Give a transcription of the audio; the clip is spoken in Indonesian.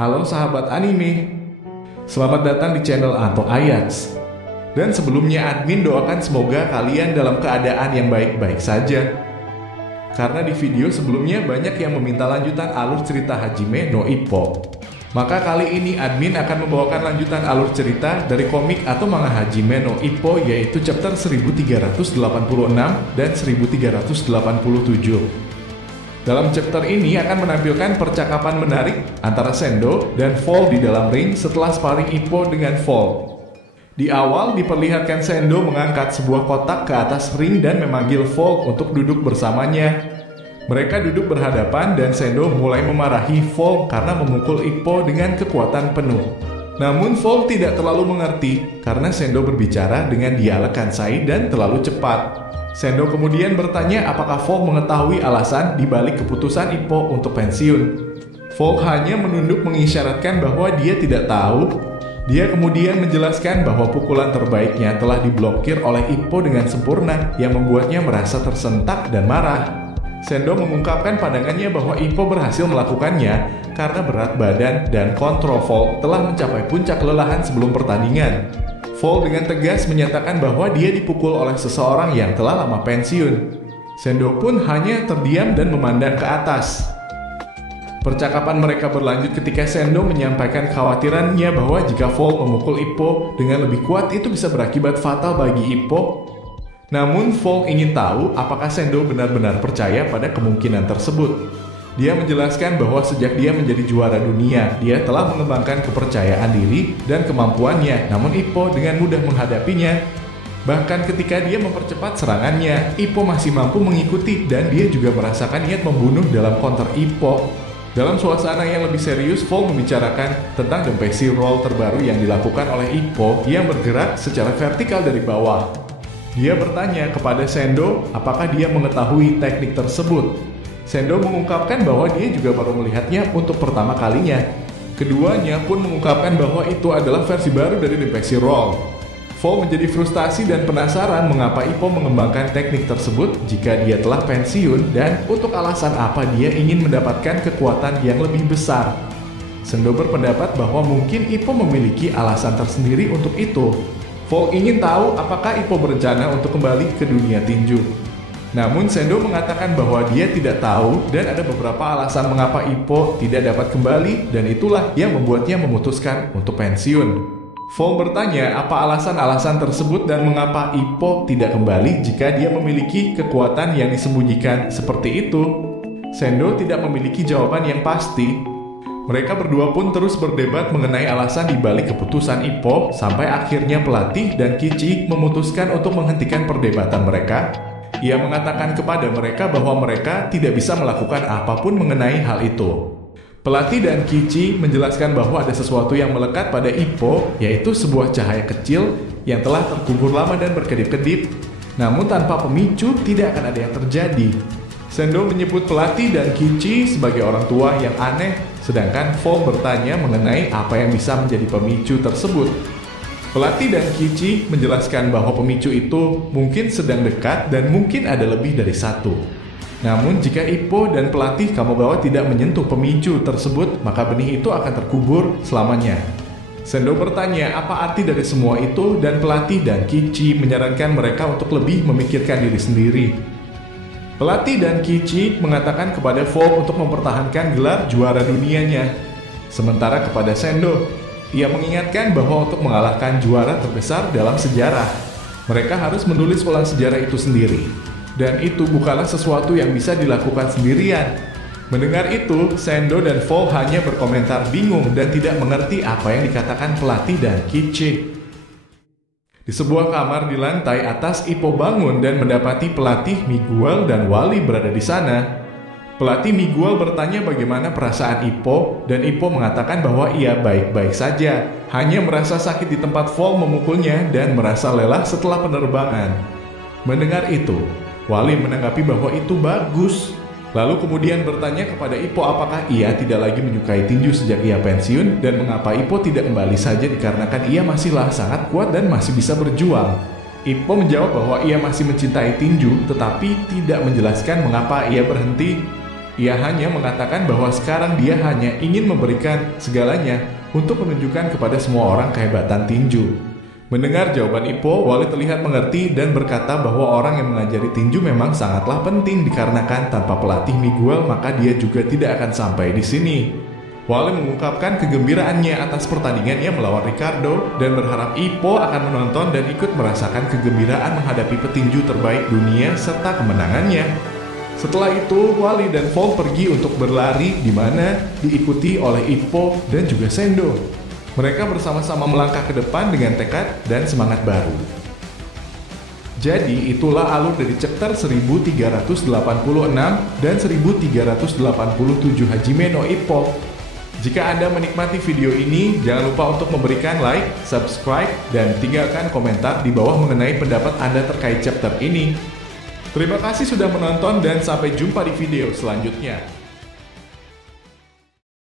Halo sahabat anime, selamat datang di channel Anto Ayats. Dan sebelumnya admin doakan semoga kalian dalam keadaan yang baik-baik saja. Karena di video sebelumnya banyak yang meminta lanjutan alur cerita Hajime no Ippo. Maka kali ini admin akan membawakan lanjutan alur cerita dari komik atau manga Hajime no Ippo, yaitu chapter 1386 dan 1387. Dalam chapter ini akan menampilkan percakapan menarik antara Sendo dan Fall di dalam ring setelah sparring Ippo dengan Fall. Di awal diperlihatkan Sendo mengangkat sebuah kotak ke atas ring dan memanggil Fall untuk duduk bersamanya. Mereka duduk berhadapan dan Sendo mulai memarahi Fall karena memukul Ippo dengan kekuatan penuh. Namun Fall tidak terlalu mengerti karena Sendo berbicara dengan dialek Kansai dan terlalu cepat. Sendo kemudian bertanya apakah Fall mengetahui alasan dibalik keputusan Ippo untuk pensiun. Fall hanya menunduk mengisyaratkan bahwa dia tidak tahu. Dia kemudian menjelaskan bahwa pukulan terbaiknya telah diblokir oleh Ippo dengan sempurna yang membuatnya merasa tersentak dan marah. Sendo mengungkapkan pandangannya bahwa Ippo berhasil melakukannya karena berat badan dan kontrol Fall telah mencapai puncak kelelahan sebelum pertandingan. Fall dengan tegas menyatakan bahwa dia dipukul oleh seseorang yang telah lama pensiun. Sendo pun hanya terdiam dan memandang ke atas. Percakapan mereka berlanjut ketika Sendo menyampaikan kekhawatirannya bahwa jika Fall memukul Ippo dengan lebih kuat itu bisa berakibat fatal bagi Ippo. Namun Fall ingin tahu apakah Sendo benar-benar percaya pada kemungkinan tersebut. Dia menjelaskan bahwa sejak dia menjadi juara dunia, dia telah mengembangkan kepercayaan diri dan kemampuannya, namun Ippo dengan mudah menghadapinya. Bahkan ketika dia mempercepat serangannya, Ippo masih mampu mengikuti dan dia juga merasakan niat membunuh dalam counter Ippo. Dalam suasana yang lebih serius, Fall membicarakan tentang Dempsey Roll terbaru yang dilakukan oleh Ippo yang bergerak secara vertikal dari bawah. Dia bertanya kepada Sendo apakah dia mengetahui teknik tersebut. Sendo mengungkapkan bahwa dia juga baru melihatnya untuk pertama kalinya. Keduanya pun mengungkapkan bahwa itu adalah versi baru dari Dempsey Roll. Fall menjadi frustasi dan penasaran mengapa Ippo mengembangkan teknik tersebut jika dia telah pensiun dan untuk alasan apa dia ingin mendapatkan kekuatan yang lebih besar. Sendo berpendapat bahwa mungkin Ippo memiliki alasan tersendiri untuk itu. Fall ingin tahu apakah Ippo berencana untuk kembali ke dunia tinju. Namun Sendo mengatakan bahwa dia tidak tahu dan ada beberapa alasan mengapa Ippo tidak dapat kembali dan itulah yang membuatnya memutuskan untuk pensiun. Fall bertanya apa alasan-alasan tersebut dan mengapa Ippo tidak kembali jika dia memiliki kekuatan yang disembunyikan seperti itu. Sendo tidak memiliki jawaban yang pasti. Mereka berdua pun terus berdebat mengenai alasan dibalik keputusan Ippo sampai akhirnya pelatih dan Kichi memutuskan untuk menghentikan perdebatan mereka. Ia mengatakan kepada mereka bahwa mereka tidak bisa melakukan apapun mengenai hal itu. Pelatih dan Kichi menjelaskan bahwa ada sesuatu yang melekat pada Ippo, yaitu sebuah cahaya kecil yang telah terkubur lama dan berkedip-kedip. Namun tanpa pemicu tidak akan ada yang terjadi. Sendo menyebut pelatih dan Kichi sebagai orang tua yang aneh, sedangkan Fall bertanya mengenai apa yang bisa menjadi pemicu tersebut. Pelatih dan Kichi menjelaskan bahwa pemicu itu mungkin sedang dekat dan mungkin ada lebih dari satu. Namun jika Ippo dan pelatih Kamogawa tidak menyentuh pemicu tersebut, maka benih itu akan terkubur selamanya. Sendo bertanya apa arti dari semua itu dan pelatih dan Kichi menyarankan mereka untuk lebih memikirkan diri sendiri. Pelatih dan Kichi mengatakan kepada Fall untuk mempertahankan gelar juara dunianya. Sementara kepada Sendo, ia mengingatkan bahwa untuk mengalahkan juara terbesar dalam sejarah, mereka harus menulis ulang sejarah itu sendiri. Dan itu bukanlah sesuatu yang bisa dilakukan sendirian. Mendengar itu, Sendo dan Fall hanya berkomentar bingung dan tidak mengerti apa yang dikatakan pelatih dan Kichi. Di sebuah kamar di lantai atas, Ippo bangun dan mendapati pelatih Miguel dan Wally berada di sana. Pelatih Miguel bertanya bagaimana perasaan Ippo, dan Ippo mengatakan bahwa ia baik-baik saja, hanya merasa sakit di tempat Fall memukulnya dan merasa lelah setelah penerbangan. Mendengar itu, Wally menanggapi bahwa itu bagus. Lalu kemudian bertanya kepada Ippo apakah ia tidak lagi menyukai tinju sejak ia pensiun dan mengapa Ippo tidak kembali saja dikarenakan ia masihlah sangat kuat dan masih bisa berjuang. Ippo menjawab bahwa ia masih mencintai tinju tetapi tidak menjelaskan mengapa ia berhenti. Ia hanya mengatakan bahwa sekarang dia hanya ingin memberikan segalanya untuk menunjukkan kepada semua orang kehebatan tinju. Mendengar jawaban Ippo, Wally terlihat mengerti dan berkata bahwa orang yang mengajari tinju memang sangatlah penting dikarenakan tanpa pelatih Miguel maka dia juga tidak akan sampai di sini. Wally mengungkapkan kegembiraannya atas pertandingannya melawan Ricardo dan berharap Ippo akan menonton dan ikut merasakan kegembiraan menghadapi petinju terbaik dunia serta kemenangannya. Setelah itu, Wally dan Fall pergi untuk berlari di mana diikuti oleh Ippo dan juga Sendo. Mereka bersama-sama melangkah ke depan dengan tekad dan semangat baru. Jadi itulah alur dari chapter 1386 dan 1387 Hajime no Ippo. Jika Anda menikmati video ini, jangan lupa untuk memberikan like, subscribe, dan tinggalkan komentar di bawah mengenai pendapat Anda terkait chapter ini. Terima kasih sudah menonton dan sampai jumpa di video selanjutnya.